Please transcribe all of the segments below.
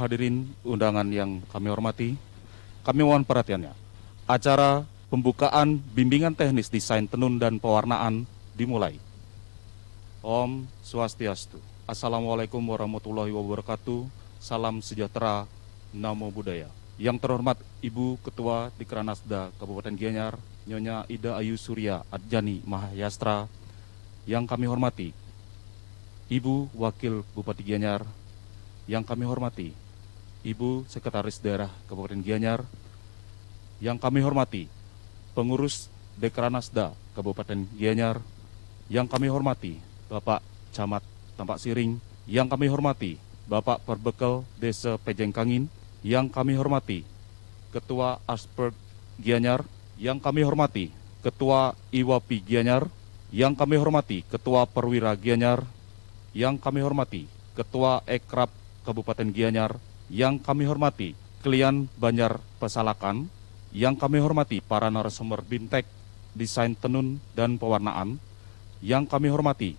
Hadirin undangan yang kami hormati, kami mohon perhatiannya. Acara pembukaan bimbingan teknis desain tenun dan pewarnaan dimulai. Om Swastiastu. Assalamualaikum warahmatullahi wabarakatuh. Salam sejahtera, Namo Buddhaya. Yang terhormat Ibu Ketua Dikranasda Kabupaten Gianyar, Nyonya Ida Ayu Surya Adjani Mahayastra. Yang kami hormati Ibu Wakil Bupati Gianyar. Yang kami hormati Ibu Sekretaris Daerah Kabupaten Gianyar. Yang kami hormati pengurus Dekranasda Kabupaten Gianyar. Yang kami hormati Bapak Camat Tampak Siring. Yang kami hormati Bapak Perbekel Desa Pejengkangin. Yang kami hormati Ketua Asperg Gianyar. Yang kami hormati Ketua IWAPI Gianyar. Yang kami hormati Ketua Perwira Gianyar. Yang kami hormati Ketua Ekrab Kabupaten Gianyar. Yang kami hormati Klian Banjar Pesalakan. Yang kami hormati para narasumber Bintek Desain Tenun dan Pewarnaan. Yang kami hormati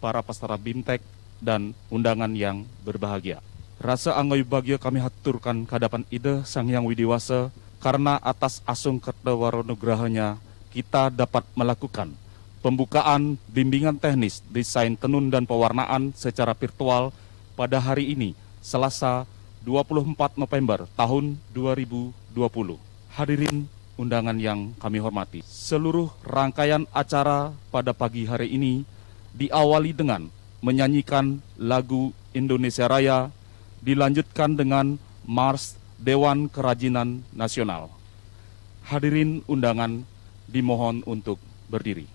para peserta Bintek dan undangan yang berbahagia. Rasa anggoy bahagia kami haturkan kehadapan Ida Sang Hyang Widiwasa, karena atas asung kertawaronugrahanya kita dapat melakukan pembukaan bimbingan teknis desain tenun dan pewarnaan secara virtual pada hari ini, Selasa 24 November tahun 2020. Hadirin undangan yang kami hormati, seluruh rangkaian acara pada pagi hari ini diawali dengan menyanyikan lagu Indonesia Raya, dilanjutkan dengan Mars Dewan Kerajinan Nasional. Hadirin undangan dimohon untuk berdiri.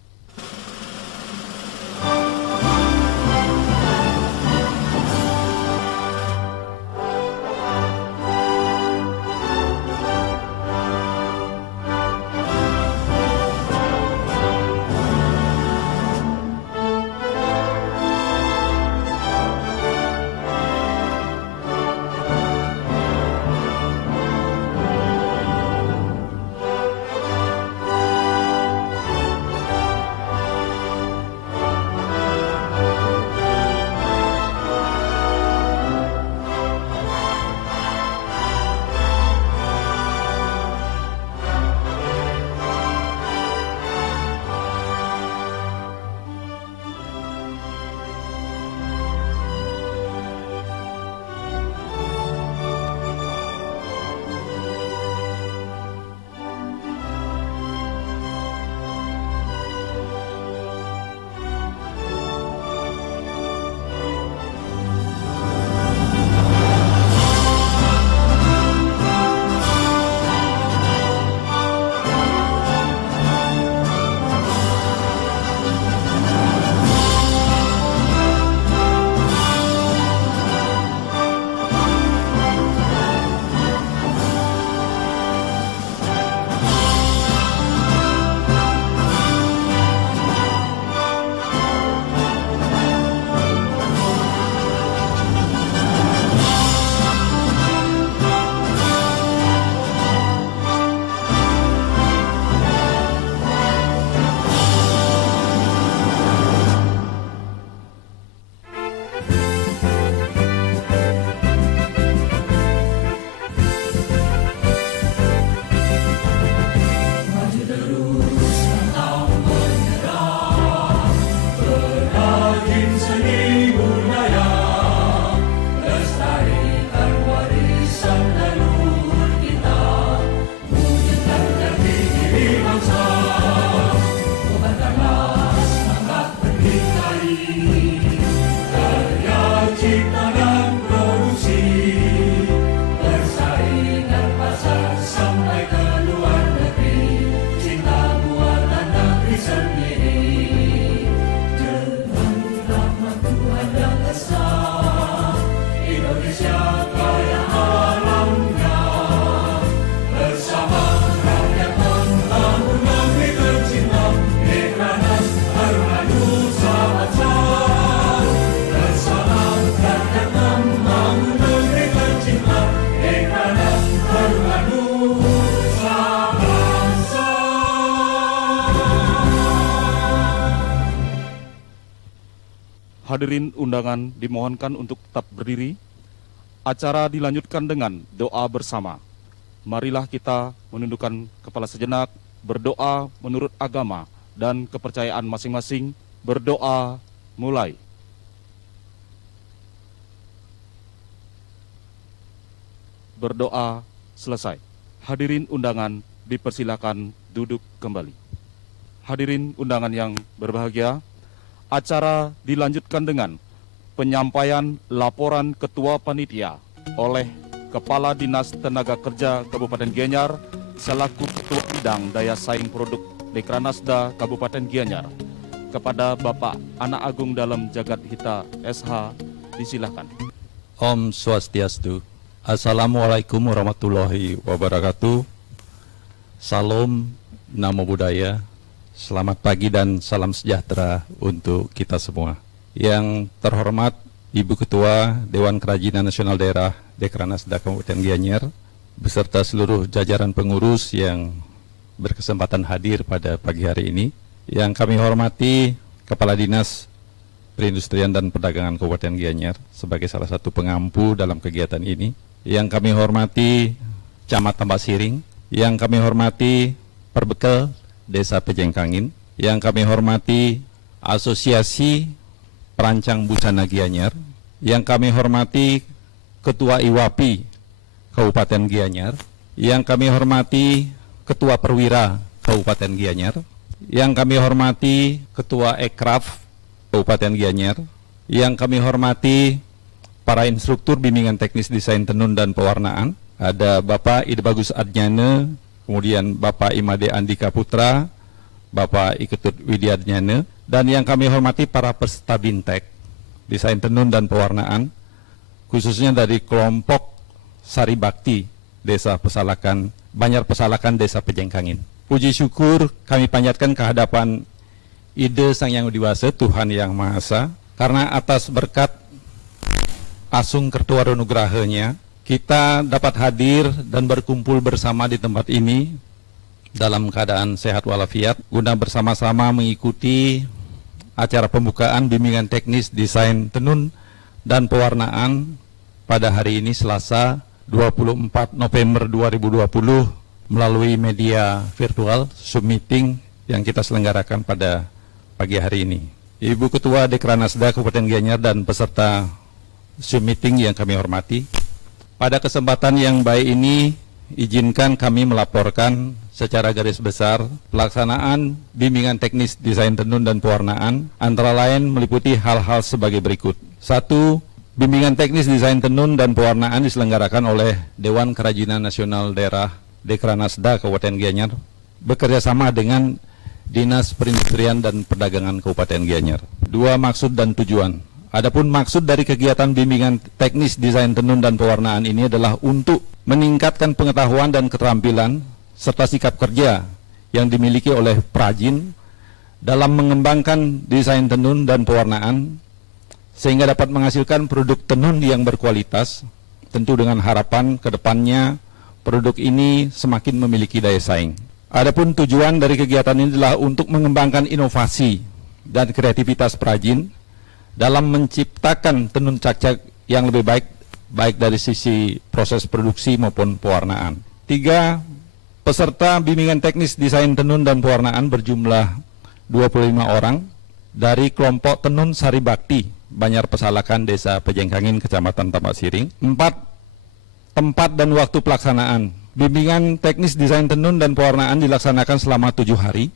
Hadirin undangan dimohonkan untuk tetap berdiri. Acara dilanjutkan dengan doa bersama. Marilah kita menundukkan kepala sejenak, berdoa menurut agama dan kepercayaan masing-masing. Berdoa mulai. Berdoa selesai. Hadirin undangan dipersilakan duduk kembali. Hadirin undangan yang berbahagia, acara dilanjutkan dengan penyampaian laporan Ketua Panitia oleh Kepala Dinas Tenaga Kerja Kabupaten Gianyar selaku Ketua Bidang Daya Saing Produk Dekranasda Kabupaten Gianyar. Kepada Bapak Anak Agung Dalem Jagat Hita SH, disilakan. Om Swastiastu. Assalamualaikum warahmatullahi wabarakatuh. Salam, namo buddhaya. Selamat pagi dan salam sejahtera untuk kita semua. Yang terhormat Ibu Ketua Dewan Kerajinan Nasional Daerah Dekranasda Kabupaten Gianyar beserta seluruh jajaran pengurus yang berkesempatan hadir pada pagi hari ini. Yang kami hormati Kepala Dinas Perindustrian dan Perdagangan Kabupaten Gianyar sebagai salah satu pengampu dalam kegiatan ini. Yang kami hormati Camat Tambak Siring, yang kami hormati Perbekel Desa Pejengkangin, yang kami hormati Asosiasi Perancang Busana Gianyar, yang kami hormati Ketua IWAPI Kabupaten Gianyar, yang kami hormati Ketua Perwira Kabupaten Gianyar, yang kami hormati Ketua Ekraf Kabupaten Gianyar, yang kami hormati para instruktur bimbingan teknis desain tenun dan pewarnaan, ada Bapak Ide Bagus Adnyane, kemudian Bapak Imade Andika Putra, Bapak Iketut Widiadnyane, dan yang kami hormati para peserta bintek desain tenun dan pewarnaan, khususnya dari kelompok Sari Bakti Desa Pesalakan, Banjar Pesalakan Desa Pejengkangin. Puji syukur kami panjatkan kehadapan Ide Sang Yang Widiwasa, Tuhan Yang Maha Esa, karena atas berkat Asung Kertuwaro Nugrahanya, kita dapat hadir dan berkumpul bersama di tempat ini dalam keadaan sehat walafiat, guna bersama-sama mengikuti acara pembukaan bimbingan teknis desain tenun dan pewarnaan pada hari ini Selasa 24 November 2020 melalui media virtual Zoom meeting yang kita selenggarakan pada pagi hari ini. Ibu Ketua Dekranasda Kabupaten Gianyar dan peserta Zoom meeting yang kami hormati, pada kesempatan yang baik ini izinkan kami melaporkan secara garis besar pelaksanaan bimbingan teknis desain tenun dan pewarnaan, antara lain meliputi hal-hal sebagai berikut. 1. Bimbingan teknis desain tenun dan pewarnaan diselenggarakan oleh Dewan Kerajinan Nasional Daerah Dekranasda Kabupaten Gianyar bekerjasama dengan Dinas Perindustrian dan Perdagangan Kabupaten Gianyar. 2. Maksud dan tujuan. Adapun maksud dari kegiatan bimbingan teknis desain tenun dan pewarnaan ini adalah untuk meningkatkan pengetahuan dan keterampilan serta sikap kerja yang dimiliki oleh perajin dalam mengembangkan desain tenun dan pewarnaan sehingga dapat menghasilkan produk tenun yang berkualitas, tentu dengan harapan ke depannya produk ini semakin memiliki daya saing. Adapun tujuan dari kegiatan ini adalah untuk mengembangkan inovasi dan kreativitas perajin dalam menciptakan tenun cakcak yang lebih baik, baik dari sisi proses produksi maupun pewarnaan. 3. Peserta bimbingan teknis desain tenun dan pewarnaan berjumlah 25 orang dari kelompok tenun Sari Bakti, Banjar Pesalakan Desa Pejengkangin, Kecamatan Tambak Siring. 4. Tempat dan waktu pelaksanaan. Bimbingan teknis desain tenun dan pewarnaan dilaksanakan selama 7 hari,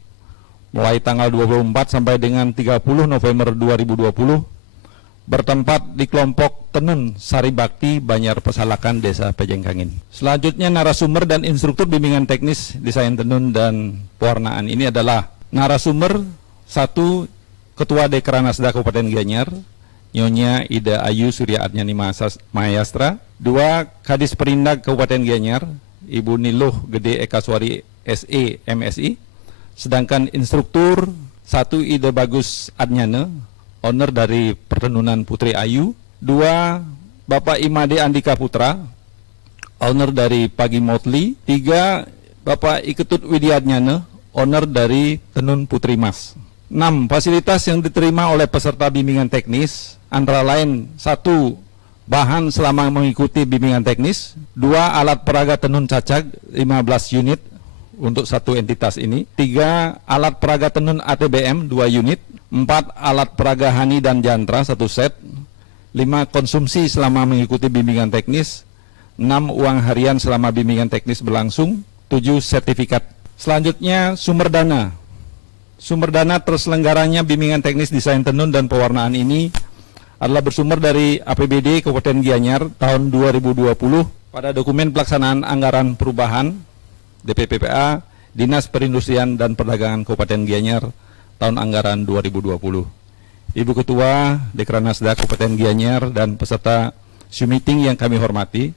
mulai tanggal 24 sampai dengan 30 November 2020, bertempat di kelompok tenun Sari Bakti, Banjar Pesalakan Desa Pejengkangin. Selanjutnya narasumber dan instruktur bimbingan teknis desain tenun dan pewarnaan ini adalah narasumber 1. Ketua Dekranasda Kabupaten Gianyar, Nyonya Ida Ayu Surya Adnyani Mahayastra. 2. Kadis Perindag Kabupaten Gianyar, Ibu Niluh Gede Ekaswari SE MSI. Sedangkan instruktur 1. Ide Bagus Adnyane, owner dari Pertenunan Putri Ayu. 2. Bapak Imade Andika Putra, owner dari Pagi Motli. 3. Bapak Iketut Widiadnyane, owner dari Tenun Putri Mas. 6. Fasilitas yang diterima oleh peserta bimbingan teknis antara lain 1. bahan selama mengikuti bimbingan teknis, 2 alat peraga tenun cacak 15 unit untuk satu entitas ini, 3 alat peraga tenun ATBM 2 unit, 4 alat peraga hani dan jantra 1 set, 5 konsumsi selama mengikuti bimbingan teknis, 6 uang harian selama bimbingan teknis berlangsung, 7 sertifikat. Selanjutnya sumber dana. Sumber dana terselenggaranya bimbingan teknis desain tenun dan pewarnaan ini adalah bersumber dari APBD Kabupaten Gianyar tahun 2020 pada dokumen pelaksanaan anggaran perubahan DPPPA Dinas Perindustrian dan Perdagangan Kabupaten Gianyar tahun anggaran 2020. Ibu Ketua Dekranasda Kabupaten Gianyar dan peserta Zoom-meeting yang kami hormati,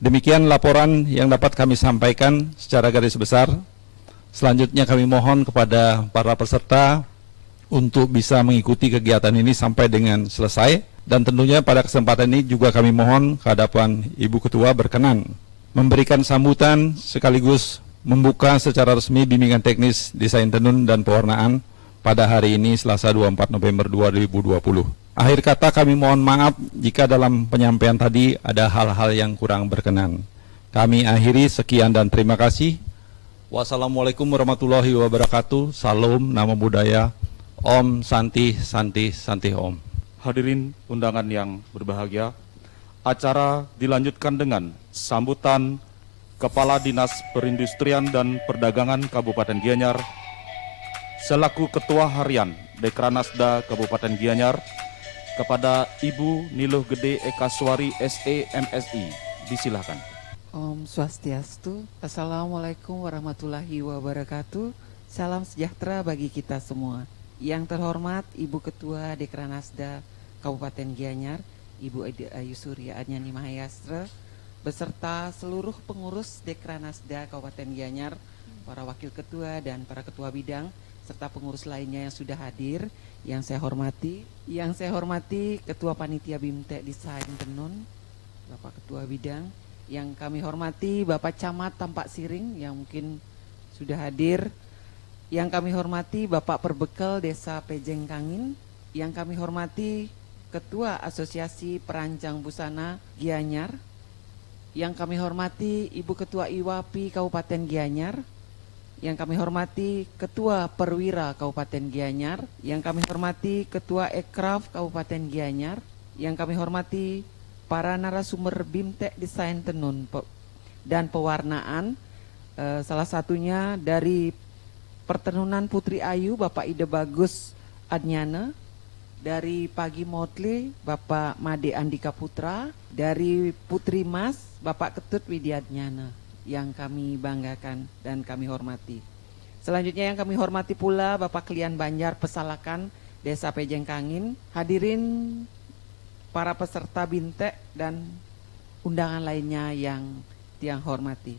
demikian laporan yang dapat kami sampaikan secara garis besar. Selanjutnya kami mohon kepada para peserta untuk bisa mengikuti kegiatan ini sampai dengan selesai, dan tentunya pada kesempatan ini juga kami mohon kehadapan Ibu Ketua berkenan memberikan sambutan sekaligus membuka secara resmi bimbingan teknis desain tenun dan pewarnaan pada hari ini Selasa 24 November 2020. Akhir kata kami mohon maaf jika dalam penyampaian tadi ada hal-hal yang kurang berkenan. Kami akhiri, sekian dan terima kasih. Wassalamualaikum warahmatullahi wabarakatuh. Salam, nama budaya. Om Santi Santi Santi Om. Hadirin undangan yang berbahagia, acara dilanjutkan dengan sambutan Kepala Dinas Perindustrian dan Perdagangan Kabupaten Gianyar selaku Ketua Harian Dekranasda Kabupaten Gianyar kepada Ibu Niluh Gede Ekaswari SE MSI. Disilahkan. Om Swastiastu. Assalamualaikum warahmatullahi wabarakatuh. Salam sejahtera bagi kita semua. Yang terhormat Ibu Ketua Dekranasda Kabupaten Gianyar, Ibu Ayu Surya Adnyani Mahayastra, beserta seluruh pengurus Dekranasda Kabupaten Gianyar, para wakil ketua dan para ketua bidang, serta pengurus lainnya yang sudah hadir, yang saya hormati. Yang saya hormati Ketua Panitia BIMTEK Desain Tenun, Bapak Ketua Bidang. Yang kami hormati Bapak Camat Tampak Siring yang mungkin sudah hadir. Yang kami hormati Bapak Perbekal Desa Pejeng Kangin. Yang kami hormati Ketua Asosiasi Perancang Busana Gianyar. Yang kami hormati Ibu Ketua IWAPI Kabupaten Gianyar. Yang kami hormati Ketua Perwira Kabupaten Gianyar. Yang kami hormati Ketua Ekraf Kabupaten Gianyar. Yang kami hormati para narasumber BIMTEK Desain Tenun dan Pewarnaan, salah satunya dari Pertenunan Putri Ayu Bapak Ide Bagus Adnyana, dari Pagi Motli Bapak Made Andika Putra, dari Putri Mas Bapak Ketut Widiadnyana, yang kami banggakan dan kami hormati. Selanjutnya yang kami hormati pula Bapak Klian Banjar Pesalakan Desa Pejeng Kangin, hadirin para peserta BIMTEK dan undangan lainnya yang tiang hormati.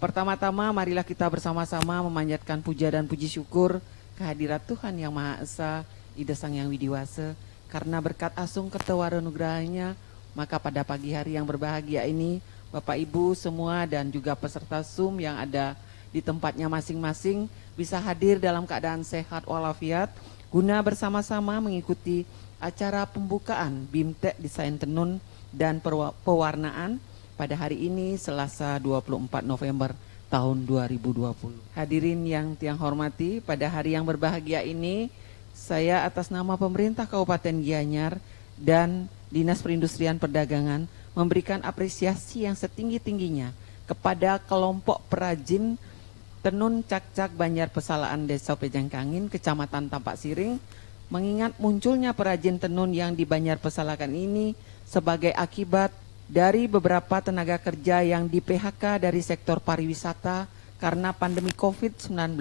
Pertama-tama marilah kita bersama-sama memanjatkan puja dan puji syukur kehadirat Tuhan Yang Maha Esa, Ida Sang Yang Widiwasa, karena berkat asung kertawara nugerahnya, maka pada pagi hari yang berbahagia ini, Bapak Ibu semua dan juga peserta Zoom yang ada di tempatnya masing-masing bisa hadir dalam keadaan sehat walafiat, guna bersama-sama mengikuti acara pembukaan BIMTEK Desain Tenun dan Pewarnaan pada hari ini Selasa 24 November tahun 2020. Hadirin yang tiang hormati, pada hari yang berbahagia ini saya atas nama pemerintah Kabupaten Gianyar dan Dinas Perindustrian Perdagangan memberikan apresiasi yang setinggi-tingginya kepada kelompok perajin tenun cak-cak Banjar Pesalaan Desa Pejeng Kangin, Kecamatan Tampak Siring, mengingat munculnya perajin tenun yang di Banjar Pesalakan ini sebagai akibat dari beberapa tenaga kerja yang di PHK dari sektor pariwisata karena pandemi COVID-19,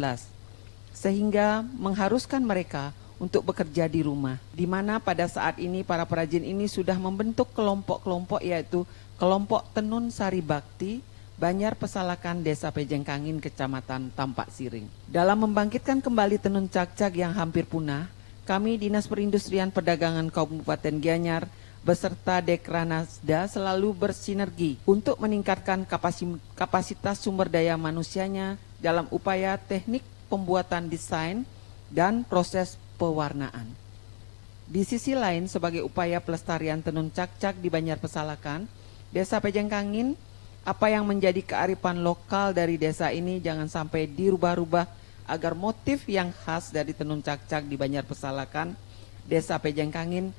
sehingga mengharuskan mereka untuk bekerja di rumah, di mana pada saat ini para perajin ini sudah membentuk kelompok-kelompok, yaitu kelompok tenun Sari Bakti Banjar Pesalakan Desa Pejeng Kangin, Kecamatan Tampak Siring. Dalam membangkitkan kembali tenun cak-cak yang hampir punah, kami Dinas Perindustrian Perdagangan Kabupaten Gianyar beserta Dekranasda selalu bersinergi untuk meningkatkan kapasitas sumber daya manusianya dalam upaya teknik pembuatan desain dan proses pewarnaan. Di sisi lain, sebagai upaya pelestarian tenun cak-cak di Banjar Pesalakan, Desa Pejengkangin, apa yang menjadi kearifan lokal dari desa ini jangan sampai dirubah-rubah agar motif yang khas dari tenun cak-cak di Banjar Pesalakan, Desa Pejengkangin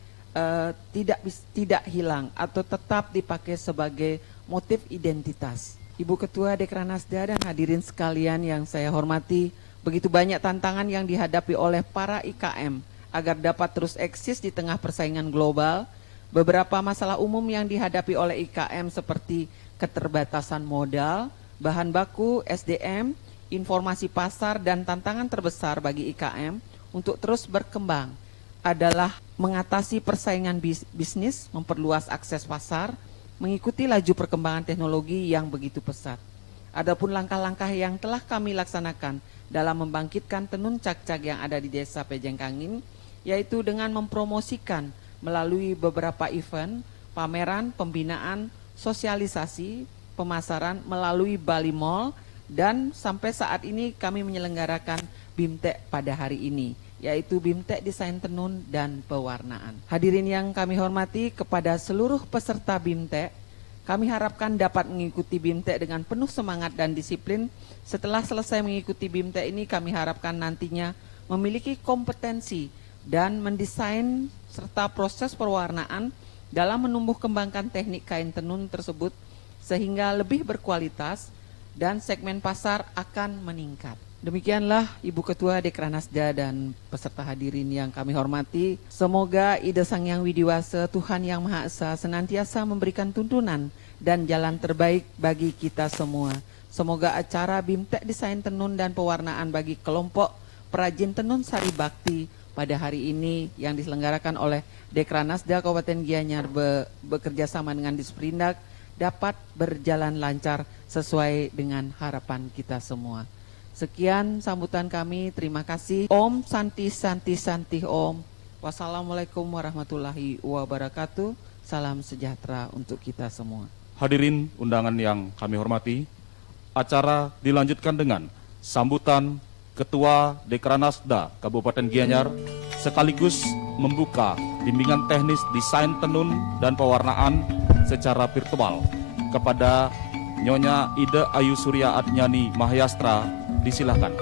tidak hilang atau tetap dipakai sebagai motif identitas. Ibu Ketua Dekranasda dan hadirin sekalian yang saya hormati, begitu banyak tantangan yang dihadapi oleh para IKM agar dapat terus eksis di tengah persaingan global. Beberapa masalah umum yang dihadapi oleh IKM seperti keterbatasan modal, bahan baku, SDM, informasi pasar, dan tantangan terbesar bagi IKM untuk terus berkembang adalah mengatasi persaingan bisnis, memperluas akses pasar, mengikuti laju perkembangan teknologi yang begitu pesat. Adapun langkah-langkah yang telah kami laksanakan dalam membangkitkan tenun cak-cak yang ada di Desa Pejengkangin, yaitu dengan mempromosikan melalui beberapa event, pameran, pembinaan, sosialisasi, pemasaran melalui Bali Mall, dan sampai saat ini kami menyelenggarakan BIMTEK pada hari ini, yaitu BIMTEK Desain Tenun dan Pewarnaan. Hadirin yang kami hormati, kepada seluruh peserta BIMTEK, kami harapkan dapat mengikuti BIMTEK dengan penuh semangat dan disiplin. Setelah selesai mengikuti BIMTEK ini, kami harapkan nantinya memiliki kompetensi dan mendesain serta proses perwarnaan dalam menumbuh kembangkan teknik kain tenun tersebut sehingga lebih berkualitas dan segmen pasar akan meningkat. Demikianlah Ibu Ketua Dekranasda dan peserta hadirin yang kami hormati. Semoga ide Sang Yang Widiwasa, Tuhan Yang Maha Esa, senantiasa memberikan tuntunan dan jalan terbaik bagi kita semua. Semoga acara BIMTEK Desain Tenun dan Pewarnaan bagi kelompok perajin tenun Sari Bakti pada hari ini yang diselenggarakan oleh Dekranasda Kabupaten Gianyar bekerja sama dengan Disperindak dapat berjalan lancar sesuai dengan harapan kita semua. Sekian sambutan kami, terima kasih. Om Santi Santi Santi Om. Wassalamualaikum warahmatullahi wabarakatuh. Salam sejahtera untuk kita semua. Hadirin undangan yang kami hormati, acara dilanjutkan dengan sambutan Ketua Dekranasda Kabupaten Gianyar sekaligus membuka bimbingan teknis desain tenun dan pewarnaan secara virtual kepada Nyonya Ida Ayu Surya Adnyani Mahyastra. Disilahkan.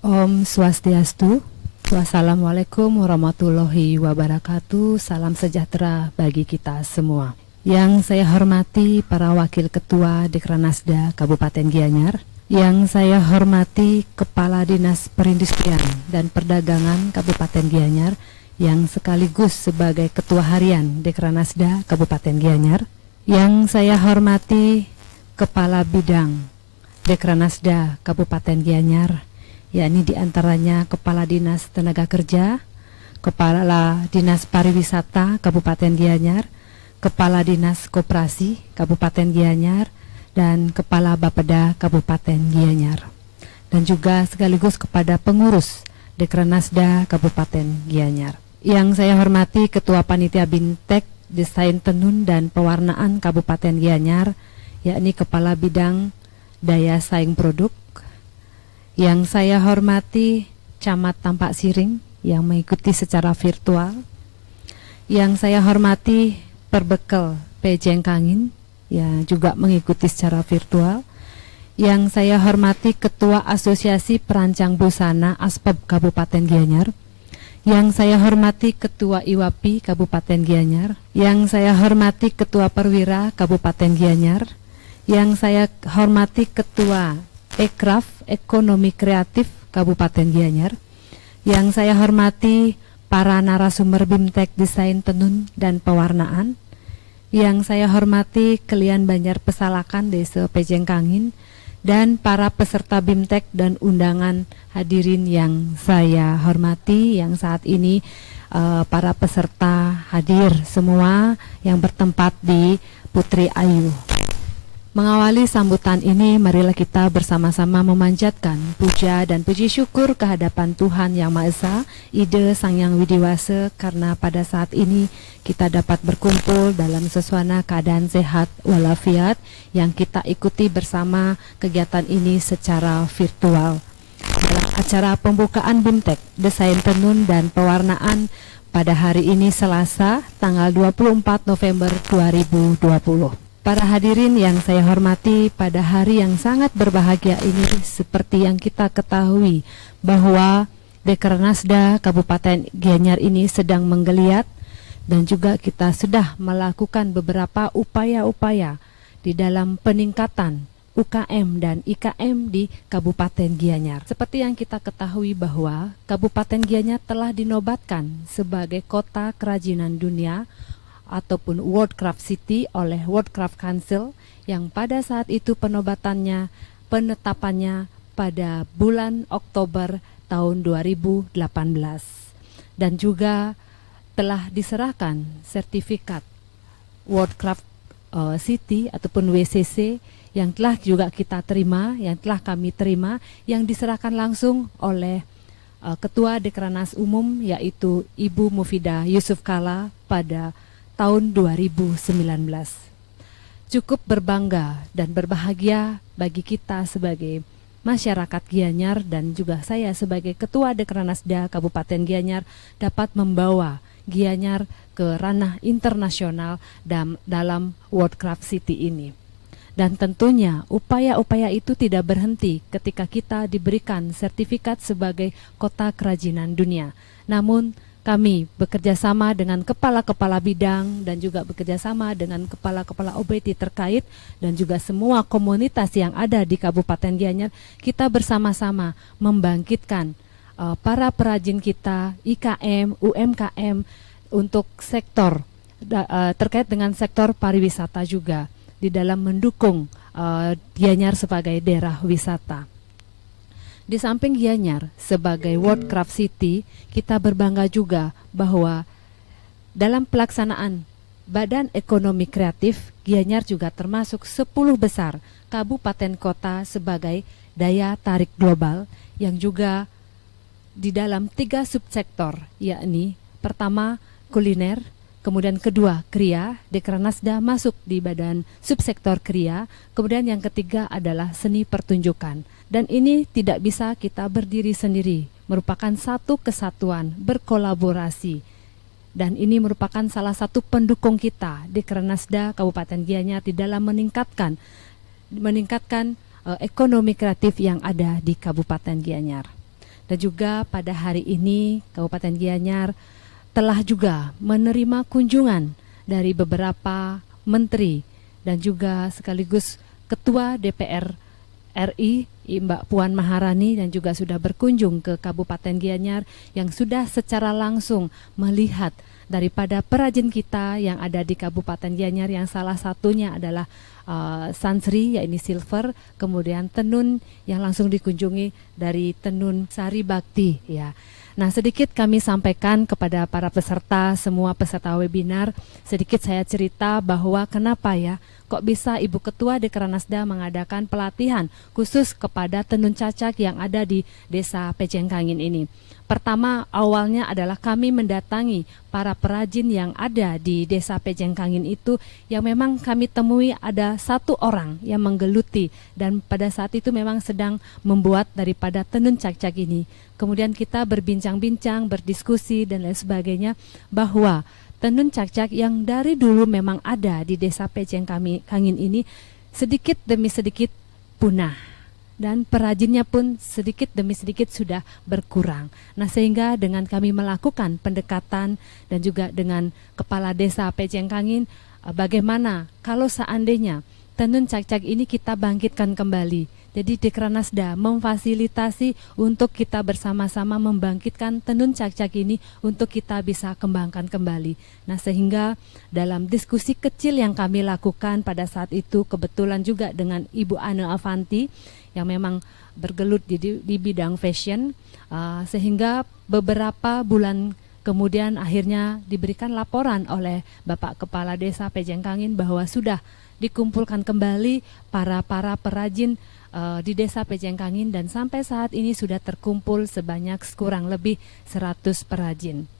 Om Swastiastu. Wassalamualaikum warahmatullahi wabarakatuh. Salam sejahtera bagi kita semua. Yang saya hormati para wakil ketua Dekranasda Kabupaten Gianyar, yang saya hormati Kepala Dinas Perindustrian dan Perdagangan Kabupaten Gianyar, yang sekaligus sebagai Ketua Harian Dekranasda Kabupaten Gianyar, yang saya hormati Kepala Bidang Dekranasda Kabupaten Gianyar, yakni diantaranya Kepala Dinas Tenaga Kerja, Kepala Dinas Pariwisata Kabupaten Gianyar, Kepala Dinas Koperasi Kabupaten Gianyar, dan Kepala Bapeda Kabupaten Gianyar, dan juga sekaligus kepada pengurus Dekranasda Kabupaten Gianyar. Yang saya hormati Ketua Panitia BIMTEK Desain Tenun dan Pewarnaan Kabupaten Gianyar, yakni Kepala Bidang Daya Saing Produk. Yang saya hormati Camat Tampak Siring yang mengikuti secara virtual. Yang saya hormati Perbekel Pejengkangin yang juga mengikuti secara virtual. Yang saya hormati Ketua Asosiasi Perancang Busana Aspeb Kabupaten Gianyar. Yang saya hormati Ketua IWAPI Kabupaten Gianyar. Yang saya hormati Ketua Perwira Kabupaten Gianyar. Yang saya hormati Ketua Ekraf Ekonomi Kreatif Kabupaten Gianyar. Yang saya hormati para narasumber BIMTEK Desain Tenun dan Pewarnaan. Yang saya hormati Kelian Banjar Pesalakan Desa Pejengkangin, dan para peserta BIMTEK dan undangan hadirin yang saya hormati, yang saat ini para peserta hadir semua yang bertempat di Putri Ayu. Mengawali sambutan ini, marilah kita bersama-sama memanjatkan puja dan puji syukur kehadapan Tuhan Yang Maha Esa, Ide Sang Yang Widiwasa, karena pada saat ini kita dapat berkumpul dalam suasana keadaan sehat walafiat yang kita ikuti bersama kegiatan ini secara virtual. dalam acara pembukaan BIMTEK Desain Tenun dan Pewarnaan pada hari ini Selasa tanggal 24 November 2020. Para hadirin yang saya hormati, pada hari yang sangat berbahagia ini seperti yang kita ketahui bahwa Dekranasda Kabupaten Gianyar ini sedang menggeliat dan juga kita sudah melakukan beberapa upaya-upaya di dalam peningkatan UKM dan IKM di Kabupaten Gianyar. Seperti yang kita ketahui bahwa Kabupaten Gianyar telah dinobatkan sebagai kota kerajinan dunia ataupun World Craft City oleh World Craft Council yang pada saat itu penetapannya pada bulan Oktober tahun 2018 dan juga telah diserahkan sertifikat World Craft City ataupun WCC yang telah juga kita terima, yang telah kami terima, yang diserahkan langsung oleh Ketua Dekranas Umum yaitu Ibu Mufidah Yusuf Kala pada tahun 2019. Cukup berbangga dan berbahagia bagi kita sebagai masyarakat Gianyar dan juga saya sebagai Ketua Dekranasda Kabupaten Gianyar dapat membawa Gianyar ke ranah internasional dalam World Craft City ini. Dan tentunya upaya-upaya itu tidak berhenti ketika kita diberikan sertifikat sebagai kota kerajinan dunia. Namun kami bekerja sama dengan kepala-kepala bidang dan juga bekerja sama dengan kepala-kepala OBT terkait dan juga semua komunitas yang ada di Kabupaten Gianyar, kita bersama-sama membangkitkan para perajin kita, IKM, UMKM untuk sektor terkait dengan sektor pariwisata juga di dalam mendukung Gianyar sebagai daerah wisata. Di samping Gianyar sebagai World Craft City, kita berbangga juga bahwa dalam pelaksanaan Badan Ekonomi Kreatif, Gianyar juga termasuk 10 besar kabupaten kota sebagai daya tarik global yang juga di dalam 3 subsektor, yakni pertama kuliner, kemudian kedua kriya, Dekranasda masuk di badan subsektor kriya, kemudian yang ketiga adalah seni pertunjukan. Dan ini tidak bisa kita berdiri sendiri, merupakan satu kesatuan, berkolaborasi. Dan ini merupakan salah satu pendukung kita Dekranasda Kabupaten Gianyar di dalam meningkatkan ekonomi kreatif yang ada di Kabupaten Gianyar. Dan juga pada hari ini Kabupaten Gianyar telah juga menerima kunjungan dari beberapa menteri dan juga sekaligus Ketua DPR RI Mbak Puan Maharani dan juga sudah berkunjung ke Kabupaten Gianyar yang sudah secara langsung melihat daripada perajin kita yang ada di Kabupaten Gianyar yang salah satunya adalah Sansri yaitu silver, kemudian tenun yang langsung dikunjungi dari Tenun Sari Bakti ya. Nah, sedikit kami sampaikan kepada para peserta, semua peserta webinar, sedikit saya cerita bahwa kenapa ya kok bisa Ibu Ketua Dekranasda mengadakan pelatihan khusus kepada tenun cacak yang ada di Desa Pejengkangin ini. Pertama, awalnya adalah kami mendatangi para perajin yang ada di Desa Pejengkangin itu yang memang kami temui ada satu orang yang menggeluti dan pada saat itu memang sedang membuat daripada tenun cacak ini. Kemudian kita berbincang-bincang, berdiskusi dan lain sebagainya bahwa tenun cacak yang dari dulu memang ada di Desa Pejengkangin ini sedikit demi sedikit punah dan perajinnya pun sedikit demi sedikit sudah berkurang. Nah, sehingga dengan kami melakukan pendekatan dan juga dengan Kepala Desa Pejengkangin, bagaimana kalau seandainya tenun cacak ini kita bangkitkan kembali. Jadi Dekranasda memfasilitasi untuk kita bersama-sama membangkitkan tenun cacak ini untuk kita bisa kembangkan kembali. Nah, sehingga dalam diskusi kecil yang kami lakukan pada saat itu kebetulan juga dengan Ibu Ane Avanti yang memang bergelut di bidang fashion, sehingga beberapa bulan kemudian akhirnya diberikan laporan oleh Bapak Kepala Desa Pejengkangin bahwa sudah dikumpulkan kembali para perajin di Desa Pejengkangin dan sampai saat ini sudah terkumpul sebanyak kurang lebih 100 perajin.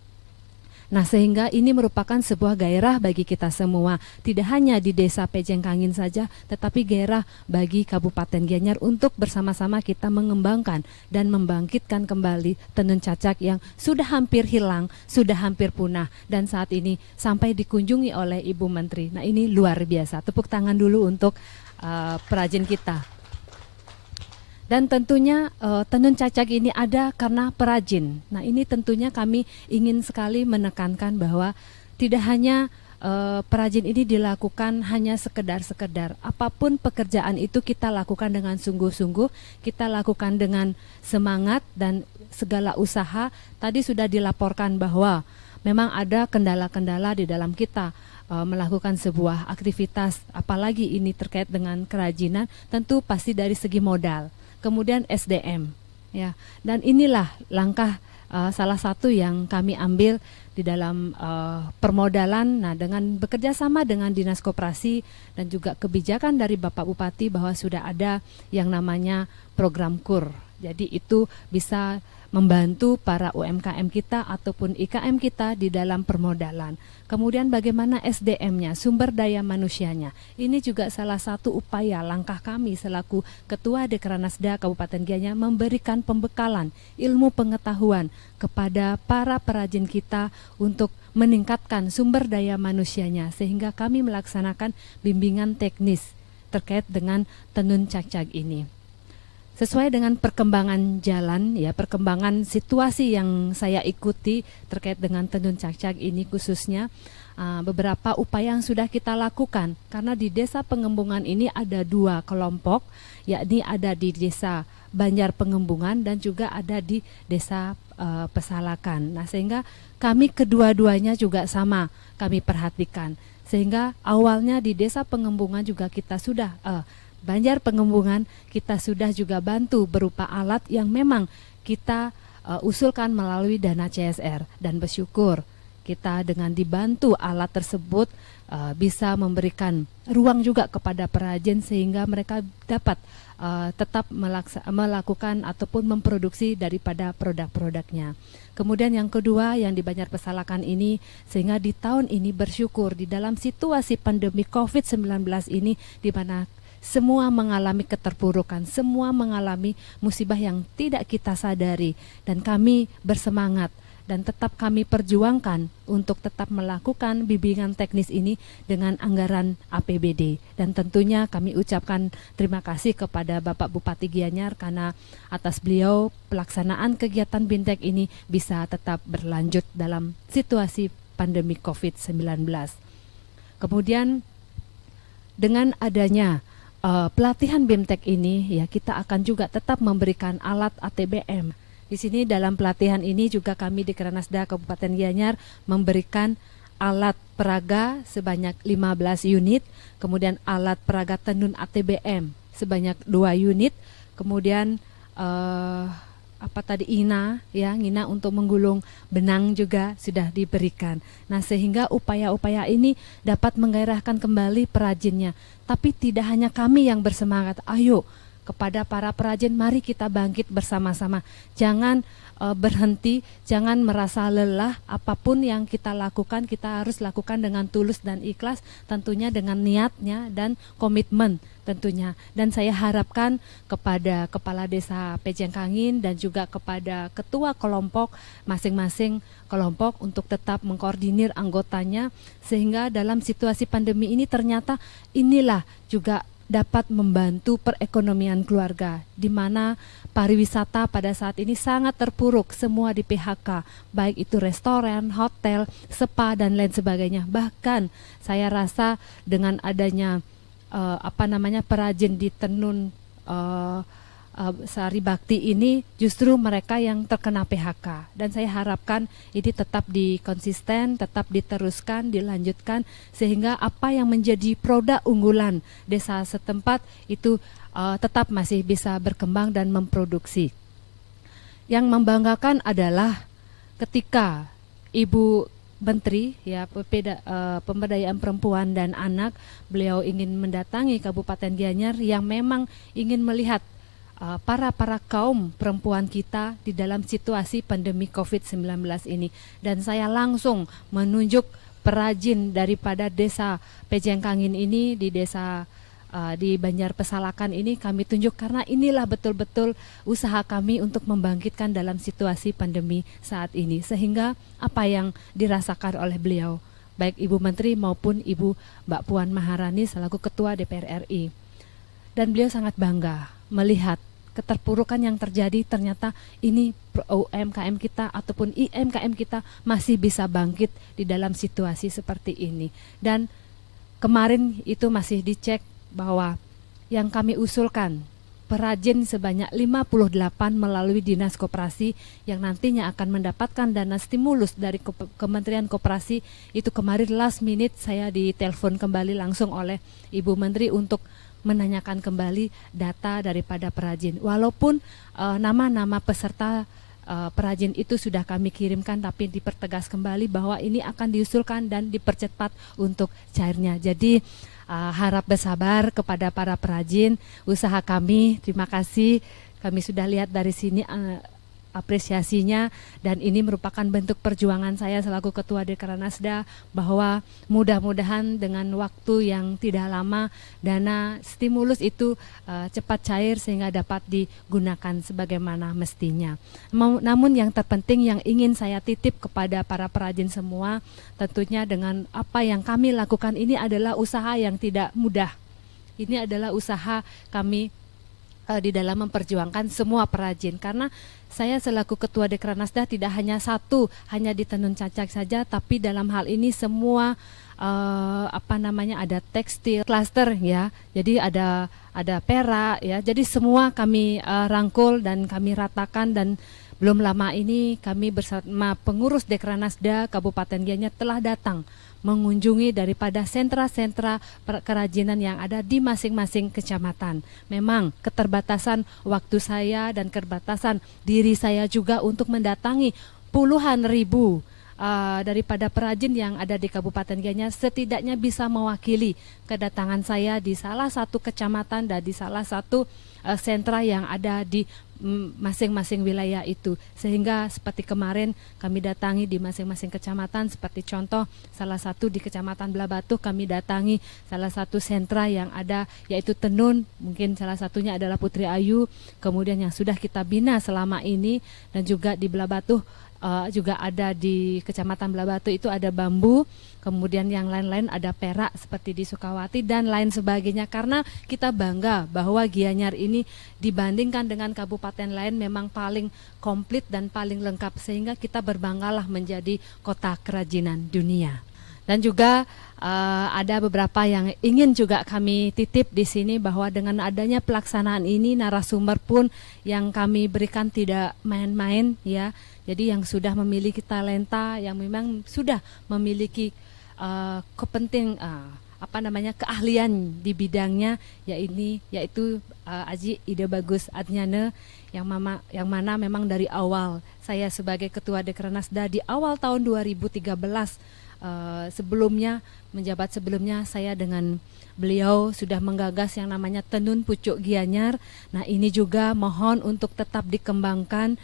Nah, sehingga ini merupakan sebuah gairah bagi kita semua, tidak hanya di Desa Pejengkangin saja, tetapi gairah bagi Kabupaten Gianyar untuk bersama-sama kita mengembangkan dan membangkitkan kembali tenun cacak yang sudah hampir hilang, sudah hampir punah, dan saat ini sampai dikunjungi oleh Ibu Menteri. Nah, ini luar biasa. Tepuk tangan dulu untuk perajin kita. Dan tentunya tenun cacak ini ada karena perajin. Nah, ini tentunya kami ingin sekali menekankan bahwa tidak hanya perajin ini dilakukan hanya sekedar-sekedar. Apapun pekerjaan itu kita lakukan dengan sungguh-sungguh, kita lakukan dengan semangat dan segala usaha. Tadi sudah dilaporkan bahwa memang ada kendala-kendala di dalam kita melakukan sebuah aktivitas, apalagi ini terkait dengan kerajinan, tentu pasti dari segi modal. Kemudian SDM, ya, dan inilah langkah salah satu yang kami ambil di dalam permodalan. Nah, dengan bekerja sama dengan Dinas Koperasi dan juga kebijakan dari Bapak Bupati bahwa sudah ada yang namanya program KUR. Jadi itu bisa membantu para UMKM kita ataupun IKM kita di dalam permodalan. Kemudian bagaimana SDM-nya, sumber daya manusianya. Ini juga salah satu upaya langkah kami selaku Ketua Dekranasda Kabupaten Gianyar memberikan pembekalan ilmu pengetahuan kepada para perajin kita untuk meningkatkan sumber daya manusianya, sehingga kami melaksanakan bimbingan teknis terkait dengan tenun cacak ini. Sesuai dengan perkembangan jalan, ya, perkembangan situasi yang saya ikuti terkait dengan tenun cacak ini khususnya, beberapa upaya yang sudah kita lakukan. Karena di Desa Pengembungan ini ada 2 kelompok, yakni ada di Desa Banjar Pengembungan dan juga ada di Desa Pesalakan. Nah, sehingga kami kedua-duanya juga sama kami perhatikan. Sehingga awalnya di Desa Pengembungan juga kita sudah Banjar Pengembungan kita sudah juga bantu berupa alat yang memang kita usulkan melalui dana CSR, dan bersyukur kita dengan dibantu alat tersebut bisa memberikan ruang juga kepada perajin sehingga mereka dapat tetap melakukan ataupun memproduksi daripada produk-produknya. Kemudian yang kedua yang di Banjar Pesalakan ini, sehingga di tahun ini bersyukur di dalam situasi pandemi COVID-19 ini di mana semua mengalami keterpurukan, semua mengalami musibah yang tidak kita sadari, dan kami bersemangat dan tetap kami perjuangkan untuk tetap melakukan bimbingan teknis ini dengan anggaran APBD. Dan tentunya kami ucapkan terima kasih kepada Bapak Bupati Gianyar karena atas beliau pelaksanaan kegiatan BIMTEK ini bisa tetap berlanjut dalam situasi pandemi COVID-19. Kemudian dengan adanya pelatihan BIMTEK ini, ya, kita akan juga tetap memberikan alat ATBM. Di sini dalam pelatihan ini juga kami di Dekranasda Kabupaten Gianyar memberikan alat peraga sebanyak 15 unit, kemudian alat peraga tenun ATBM sebanyak 2 unit, kemudian Ina, ya, Ngina untuk menggulung benang juga sudah diberikan. Nah, sehingga upaya-upaya ini dapat menggairahkan kembali perajinnya. Tapi tidak hanya kami yang bersemangat, ayo kepada para perajin mari kita bangkit bersama-sama. Jangan berhenti, jangan merasa lelah. Apapun yang kita lakukan, kita harus lakukan dengan tulus dan ikhlas, tentunya dengan niatnya dan komitmen tentunya. Dan saya harapkan kepada Kepala Desa Pejengkangin dan juga kepada Ketua Kelompok masing-masing kelompok untuk tetap mengkoordinir anggotanya, sehingga dalam situasi pandemi ini ternyata inilah juga dapat membantu perekonomian keluarga, di mana pariwisata pada saat ini sangat terpuruk, semua di PHK, baik itu restoran, hotel, spa dan lain sebagainya. Bahkan saya rasa dengan adanya perajin di tenun Sari Bakti ini justru mereka yang terkena PHK, dan saya harapkan ini tetap dikonsisten, tetap diteruskan, dilanjutkan, sehingga apa yang menjadi produk unggulan desa setempat itu tetap masih bisa berkembang dan memproduksi. Yang membanggakan adalah ketika Ibu Menteri, ya, Pemberdayaan Perempuan dan Anak, beliau ingin mendatangi Kabupaten Gianyar yang memang ingin melihat para kaum perempuan kita di dalam situasi pandemi COVID-19 ini. Dan saya langsung menunjuk perajin daripada desa Pejengkangin ini di desa di Banjar Pesalakan ini kami tunjuk, karena inilah betul-betul usaha kami untuk membangkitkan dalam situasi pandemi saat ini, sehingga apa yang dirasakan oleh beliau baik Ibu Menteri maupun Ibu Mbak Puan Maharani selaku Ketua DPR RI, dan beliau sangat bangga melihat keterpurukan yang terjadi. Ternyata ini UMKM kita ataupun IMKM kita masih bisa bangkit di dalam situasi seperti ini. Dan kemarin itu masih dicek bahwa yang kami usulkan perajin sebanyak 58 melalui Dinas Koperasi yang nantinya akan mendapatkan dana stimulus dari Kementerian Koperasi. Itu kemarin last minute saya ditelepon kembali langsung oleh Ibu Menteri untuk menanyakan kembali data daripada perajin. Walaupun nama-nama peserta perajin itu sudah kami kirimkan, tapi dipertegas kembali bahwa ini akan diusulkan dan dipercepat untuk cairnya. Jadi harap bersabar kepada para perajin usaha kami. Terima kasih, kami sudah lihat dari sini apresiasinya, dan ini merupakan bentuk perjuangan saya selaku Ketua Dekranasda bahwa mudah-mudahan dengan waktu yang tidak lama dana stimulus itu cepat cair sehingga dapat digunakan sebagaimana mestinya. Namun yang terpenting yang ingin saya titip kepada para perajin semua, tentunya dengan apa yang kami lakukan ini adalah usaha yang tidak mudah. Ini adalah usaha kami di dalam memperjuangkan semua perajin, karena saya selaku Ketua Dekranasda tidak hanya di Tenun Cacak saja, tapi dalam hal ini semua ada tekstil klaster ya, jadi ada perak ya, jadi semua kami rangkul dan kami ratakan. Dan belum lama ini kami bersama pengurus Dekranasda Kabupaten Gianyar telah datang mengunjungi daripada sentra-sentra kerajinan yang ada di masing-masing kecamatan. Memang keterbatasan waktu saya dan keterbatasan diri saya juga untuk mendatangi puluhan ribu daripada perajin yang ada di Kabupaten Gianyar, setidaknya bisa mewakili kedatangan saya di salah satu kecamatan dan di salah satu sentra yang ada di masing-masing wilayah itu. Sehingga seperti kemarin kami datangi di masing-masing kecamatan, seperti contoh salah satu di Kecamatan Belabatu kami datangi salah satu sentra yang ada yaitu tenun, mungkin salah satunya adalah Putri Ayu, kemudian yang sudah kita bina selama ini, dan juga di Belabatu juga ada di Kecamatan Belabatu itu ada bambu, kemudian yang lain-lain ada perak seperti di Sukawati dan lain sebagainya. Karena kita bangga bahwa Gianyar ini dibandingkan dengan kabupaten lain memang paling komplit dan paling lengkap, sehingga kita berbanggalah menjadi kota kerajinan dunia. Dan juga ada beberapa yang ingin juga kami titip di sini, bahwa dengan adanya pelaksanaan ini narasumber pun yang kami berikan tidak main-main ya. Jadi yang sudah memiliki talenta, yang memang sudah memiliki keahlian di bidangnya, yaitu Aji Ide Bagus Adnyane, yang mana memang dari awal saya sebagai Ketua Dekranasda di awal tahun 2013 menjabat sebelumnya saya dengan beliau sudah menggagas yang namanya Tenun Pucuk Gianyar. Nah, ini juga mohon untuk tetap dikembangkan,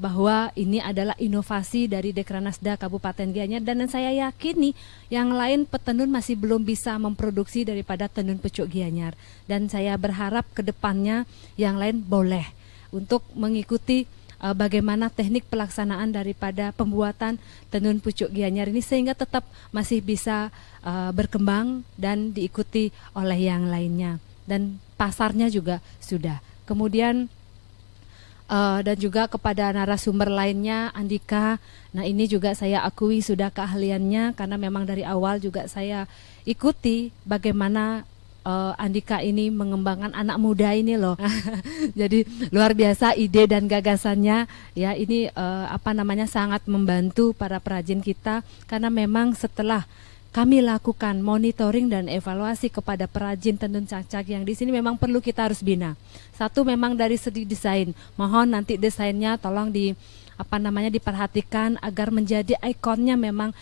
bahwa ini adalah inovasi dari Dekranasda Kabupaten Gianyar, dan saya yakini yang lain petenun masih belum bisa memproduksi daripada Tenun Pucuk Gianyar, dan saya berharap ke depannya yang lain boleh untuk mengikuti bagaimana teknik pelaksanaan daripada pembuatan Tenun Pucuk Gianyar ini, sehingga tetap masih bisa berkembang dan diikuti oleh yang lainnya, dan pasarnya juga sudah. Kemudian dan juga kepada narasumber lainnya, Andika, nah ini juga saya akui sudah keahliannya, karena memang dari awal juga saya ikuti bagaimana Andika ini mengembangkan anak muda ini loh. Jadi luar biasa ide dan gagasannya ya, ini sangat membantu para perajin kita, karena memang setelah kami lakukan monitoring dan evaluasi kepada perajin tenun cacak yang di sini memang perlu kita harus bina. Satu, memang dari segi desain, mohon nanti desainnya tolong diperhatikan agar menjadi ikonnya memang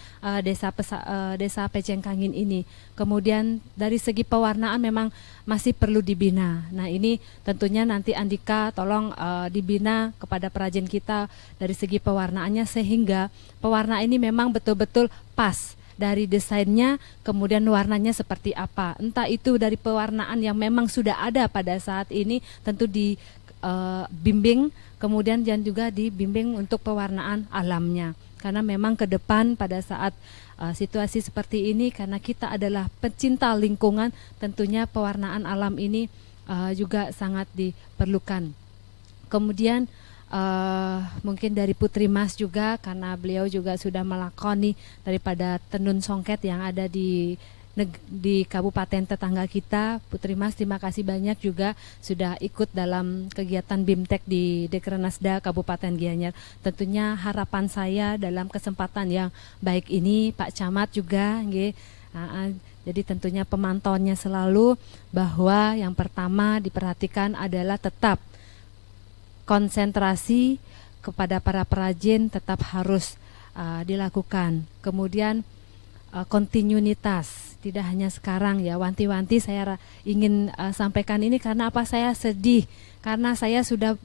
desa Pejengkangin ini. Kemudian dari segi pewarnaan memang masih perlu dibina. Nah, ini tentunya nanti Andika tolong dibina kepada perajin kita dari segi pewarnaannya sehingga pewarna ini memang betul-betul pas dari desainnya, kemudian warnanya seperti apa. Entah itu dari pewarnaan yang memang sudah ada pada saat ini, tentu dibimbing, kemudian dan juga dibimbing untuk pewarnaan alamnya. Karena memang ke depan pada saat situasi seperti ini, karena kita adalah pecinta lingkungan, tentunya pewarnaan alam ini juga sangat diperlukan. Kemudian mungkin dari Putri Mas juga, karena beliau juga sudah melakoni daripada tenun songket yang ada di kabupaten tetangga kita. Putri Mas, terima kasih banyak juga sudah ikut dalam kegiatan BIMTEK di Dekranasda Kabupaten Gianyar. Tentunya harapan saya dalam kesempatan yang baik ini, Pak Camat juga, jadi tentunya pemantauannya selalu bahwa yang pertama diperhatikan adalah tetap konsentrasi kepada para perajin tetap harus dilakukan. Kemudian kontinuitas, tidak hanya sekarang ya, wanti-wanti saya ingin sampaikan ini karena apa, saya sedih karena saya sudah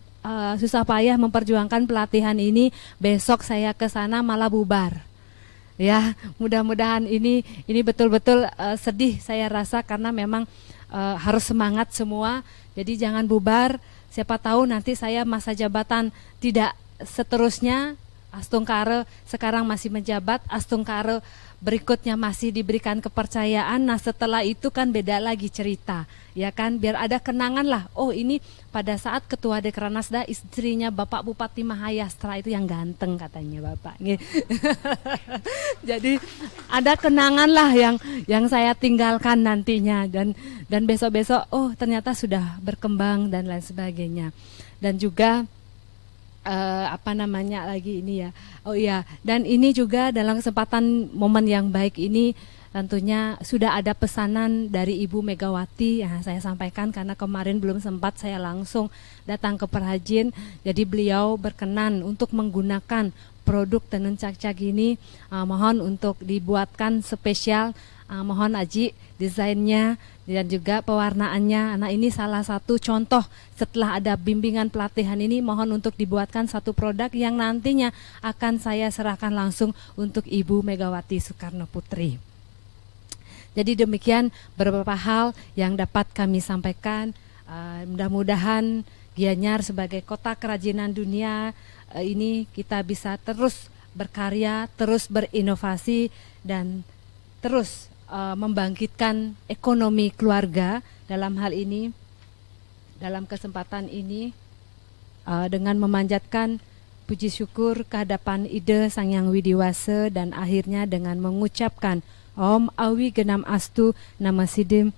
susah payah memperjuangkan pelatihan ini, besok saya ke sana malah bubar. Ya, mudah-mudahan ini betul-betul sedih saya rasa karena memang harus semangat semua. Jadi jangan bubar. Siapa tahu nanti saya masa jabatan tidak seterusnya, Astungkare sekarang masih menjabat, Astungkare berikutnya masih diberikan kepercayaan. Nah, setelah itu kan beda lagi cerita, ya kan, biar ada kenangan lah. Oh, ini pada saat ketua Dekranasda istrinya Bapak Bupati Mahayastra itu yang ganteng katanya Bapak. Jadi ada kenangan lah yang saya tinggalkan nantinya, dan besok-besok oh ternyata sudah berkembang dan lain sebagainya. Dan juga oh iya, dan ini juga dalam kesempatan momen yang baik ini tentunya sudah ada pesanan dari Ibu Megawati yang saya sampaikan karena kemarin belum sempat saya langsung datang ke perajin. Jadi beliau berkenan untuk menggunakan produk tenun cak-cak ini, mohon untuk dibuatkan spesial, mohon Aji desainnya dan juga pewarnaannya. Nah, ini salah satu contoh setelah ada bimbingan pelatihan ini, mohon untuk dibuatkan satu produk yang nantinya akan saya serahkan langsung untuk Ibu Megawati Soekarno Putri. Jadi demikian beberapa hal yang dapat kami sampaikan. Mudah-mudahan Gianyar sebagai kota kerajinan dunia ini kita bisa terus berkarya, terus berinovasi, dan terus membangkitkan ekonomi keluarga dalam hal ini, dalam kesempatan ini, dengan memanjatkan puji syukur kehadapan Ide Sang Yang Widiwase, dan akhirnya dengan mengucapkan Om Awi Genam Astu Nama Sidim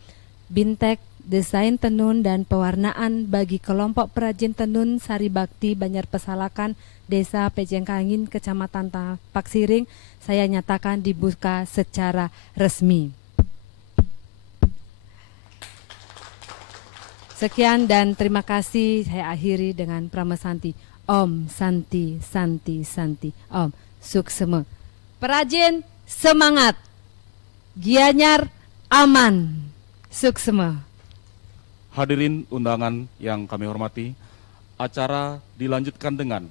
BIMTEK Desain Tenun dan Pewarnaan bagi kelompok perajin tenun Sari Bakti Banjar Pesalakan, Desa Pejengkangin, Kecamatan Tapak Siring, saya nyatakan dibuka secara resmi. Sekian dan terima kasih, saya akhiri dengan pramesanti. Om Santi Santi Santi, Om Suksema. Perajin semangat, Gianyar aman, Suksema. Hadirin undangan yang kami hormati, acara dilanjutkan dengan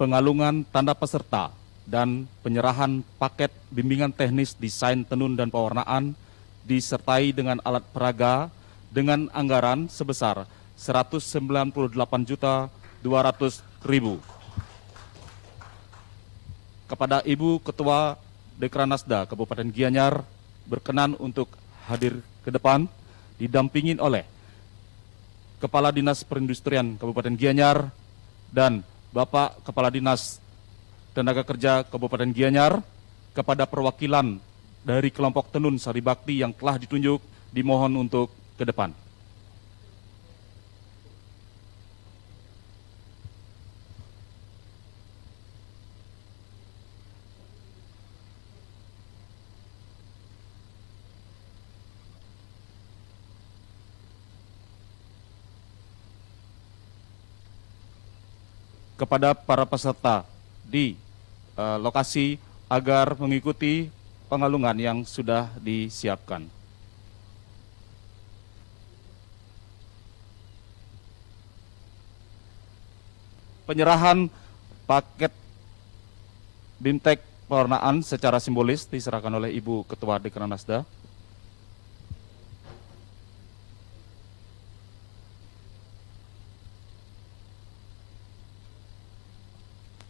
pengalungan tanda peserta dan penyerahan paket bimbingan teknis desain tenun dan pewarnaan disertai dengan alat peraga dengan anggaran sebesar 198.200.000 kepada Ibu Ketua Dekranasda Kabupaten Gianyar berkenan untuk hadir ke depan didampingin oleh Kepala Dinas Perindustrian Kabupaten Gianyar dan Bapak Kepala Dinas Tenaga Kerja Kabupaten Gianyar. Kepada perwakilan dari kelompok tenun Sari Bakti yang telah ditunjuk dimohon untuk ke depan. Kepada para peserta di lokasi agar mengikuti pengalungan yang sudah disiapkan. Penyerahan paket BIMTEK pewarnaan secara simbolis diserahkan oleh Ibu Ketua Dekranasda.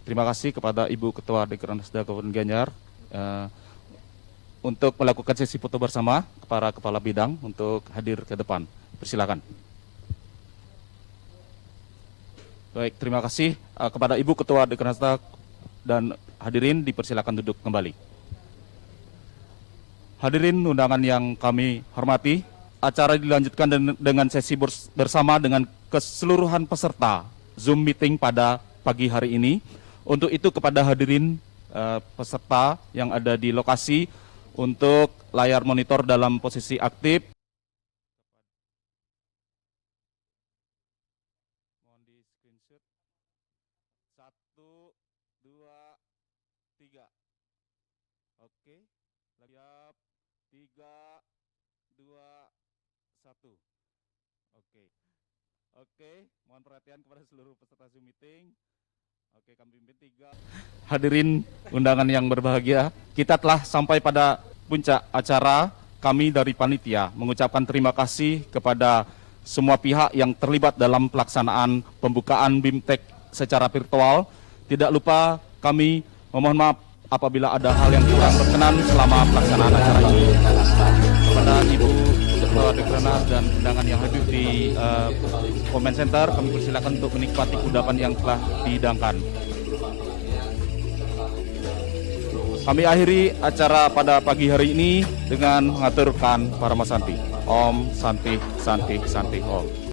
Terima kasih kepada Ibu Ketua Dekranasda Kabupaten Gianyar untuk melakukan sesi foto bersama para kepala bidang untuk hadir ke depan. Persilakan. Baik, terima kasih kepada Ibu Ketua Dekranasda dan hadirin dipersilakan duduk kembali. Hadirin undangan yang kami hormati, acara dilanjutkan dengan sesi bersama dengan keseluruhan peserta Zoom meeting pada pagi hari ini. Untuk itu kepada hadirin peserta yang ada di lokasi untuk layar monitor dalam posisi aktif. Mohon di screenshot. 1, 2, 3. Oke. Siap. 3, 2, 1. Oke. Oke, mohon perhatian kepada seluruh peserta Zoom meeting. Oke, kami pimpin 3. Hadirin undangan yang berbahagia, kita telah sampai pada puncak acara. Kami dari panitia mengucapkan terima kasih kepada semua pihak yang terlibat dalam pelaksanaan pembukaan BIMTEK secara virtual. Tidak lupa kami memohon maaf apabila ada hal yang kurang berkenan selama pelaksanaan acara ini. Kepada Ibu Ketua Dekranasda dan undangan yang hadir di Comment Center, kami persilakan untuk menikmati kudapan yang telah dihidangkan. Kami akhiri acara pada pagi hari ini dengan mengaturkan Paramasanti. Om Santi Santi Santi Om.